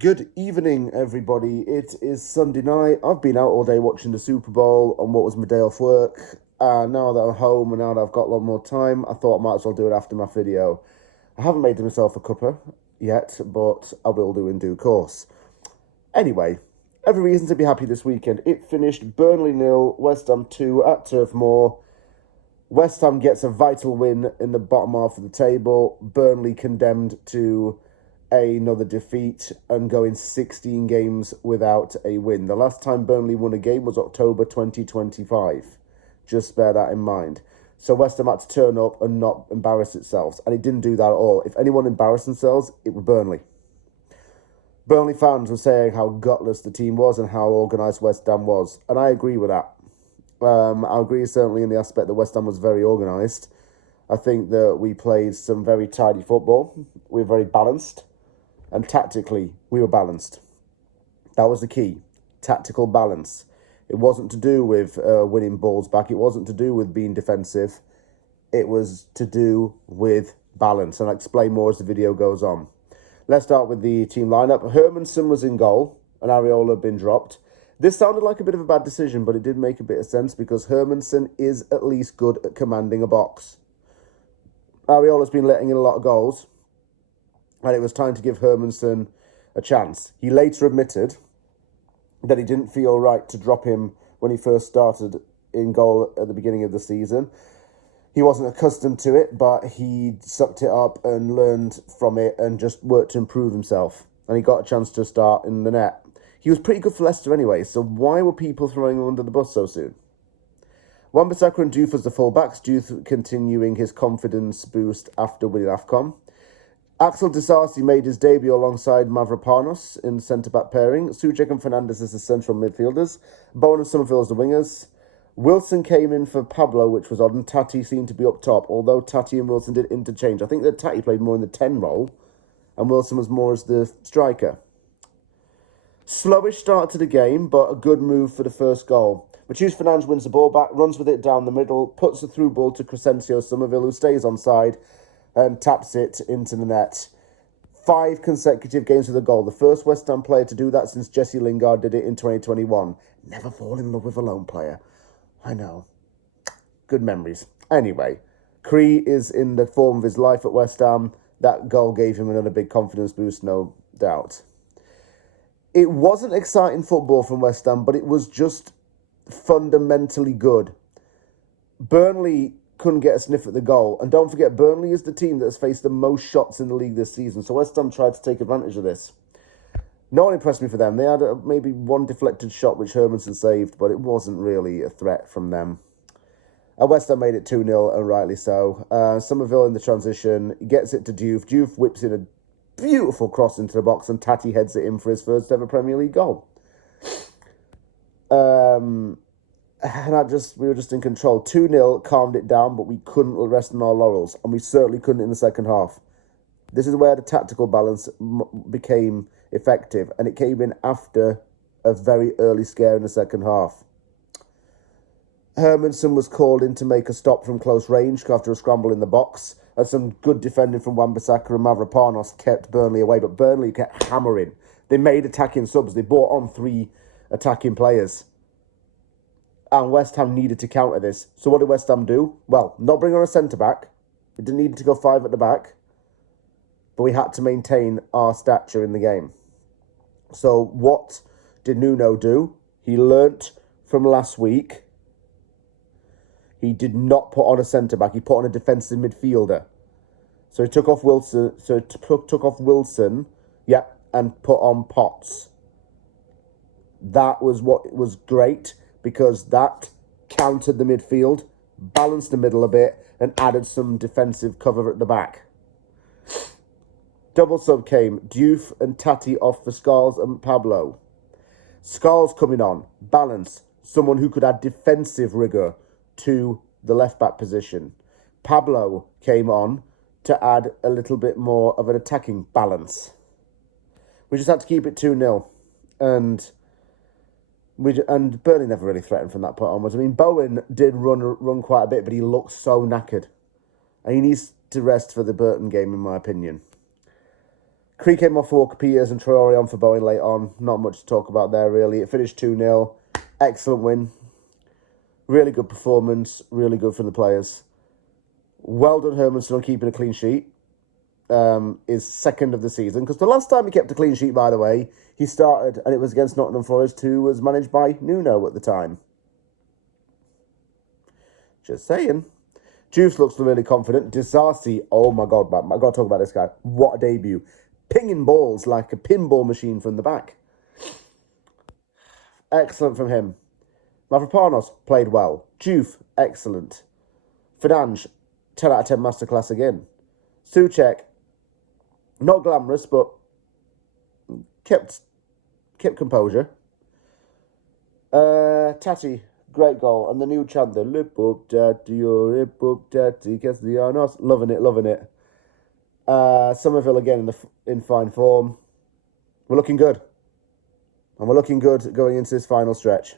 Good evening, everybody. It is Sunday night. I've been out all day watching the Super Bowl on what was my day off work. Now that I'm home and now that I've got a lot more time, I thought I might as well do it after my video. I haven't made myself a cuppa yet, but I will do in due course. Anyway, every reason to be happy this weekend. It finished Burnley 0, West Ham 2 at Turf Moor. West Ham gets a vital win in the bottom half of the table. Burnley condemned to another defeat and going 16 games without a win. The last time Burnley won a game was October 2025. Just bear that in mind. So West Ham had to turn up and not embarrass itself. And it didn't do that at all. If anyone embarrassed themselves, it was Burnley. Burnley fans were saying how gutless the team was and how organised West Ham was. And I agree with that. I agree certainly in the aspect that West Ham was very organised. I think that we played some very tidy football. We were very balanced. And tactically, we were balanced. That was the key. Tactical balance. It wasn't to do with winning balls back. It wasn't to do with being defensive. It was to do with balance. And I'll explain more as the video goes on. Let's start with the team lineup. Hermanson was in goal and Areola had been dropped. This sounded like a bit of a bad decision, but it did make a bit of sense because Hermanson is at least good at commanding a box. Areola's been letting in a lot of goals, and it was time to give Hermanson a chance. He later admitted that he didn't feel right to drop him when he first started in goal at the beginning of the season. He wasn't accustomed to it, but he sucked it up and learned from it and just worked to improve himself. And he got a chance to start in the net. He was pretty good for Leicester anyway, so why were people throwing him under the bus so soon? Wan-Bissaka and Diouf as the fullbacks, Diouf continuing his confidence boost after winning AFCON. Axel Disasi made his debut alongside Mavropanos in centre-back pairing. Souček and Fernandes as the central midfielders. Bowen and Somerville as the wingers. Wilson came in for Pablo, which was odd, and Tati seemed to be up top, although Tati and Wilson did interchange. I think that Tati played more in the 10 role, and Wilson was more as the striker. Slowish start to the game, but a good move for the first goal. Matheus Fernandes wins the ball back, runs with it down the middle, puts the through ball to Crescencio Somerville, who stays onside, and taps it into the net. 5 consecutive games with a goal. The first West Ham player to do that since Jesse Lingard did it in 2021. Never fall in love with a lone player. I know. Good memories. Anyway, Cree is in the form of his life at West Ham. That goal gave him another big confidence boost, no doubt. It wasn't exciting football from West Ham, but it was just fundamentally good. Burnley couldn't get a sniff at the goal. And don't forget, Burnley is the team that has faced the most shots in the league this season. So West Ham tried to take advantage of this. No one impressed me for them. They had maybe one deflected shot, which Hermanson saved, but it wasn't really a threat from them. West Ham made it 2-0, and rightly so. Somerville in the transition, gets it to Diouf. Diouf whips in a beautiful cross into the box, and Tati heads it in for his first ever Premier League goal. And we were just in control. 2-0 calmed it down, but we couldn't rest on our laurels, and we certainly couldn't in the second half. This is where the tactical balance became effective, and it came in after a very early scare in the second half. Hermanson was called in to make a stop from close range after a scramble in the box, and some good defending from Wan-Bissaka and Mavropanos kept Burnley away, but Burnley kept hammering. They made attacking subs. They brought on 3 attacking players. And West Ham needed to counter this. So what did West Ham do? Well, not bring on a centre-back. We didn't need to go 5 at the back. But we had to maintain our stature in the game. So what did Nuno do? He learnt from last week. He did not put on a centre-back. He put on a defensive midfielder. So he took off Wilson. And put on Potts. That was what was great, because that countered the midfield, balanced the middle a bit, and added some defensive cover at the back. Double sub came. Diouf and Tati off for Scholes and Pablo. Scholes coming on. Balance. Someone who could add defensive rigour to the left-back position. Pablo came on to add a little bit more of an attacking balance. We just had to keep it 2-0. And Burnley never really threatened from that point onwards. I mean, Bowen did run quite a bit, but he looked so knackered. And he needs to rest for the Burton game, in my opinion. Cree came off for Walker Peters and Traore on for Bowen late on. Not much to talk about there, really. It finished 2-0. Excellent win. Really good performance. Really good from the players. Well done, Hermanson, on keeping a clean sheet. Is second of the season. Because the last time he kept a clean sheet, by the way, he started, and it was against Nottingham Forest, who was managed by Nuno at the time. Just saying. Juice looks really confident. Disasi, oh my God, man. I've got to talk about this guy. What a debut. Pinging balls like a pinball machine from the back. Excellent from him. Mavropanos played well. Juve, excellent. Fidange, 10 out of 10 masterclass again. Souček, not glamorous, but kept composure. Tati, great goal. And the new chant, the lip up daddy, your lip up daddy, Castellanos. Loving it. Somerville again in fine form. We're looking good. And we're looking good going into this final stretch.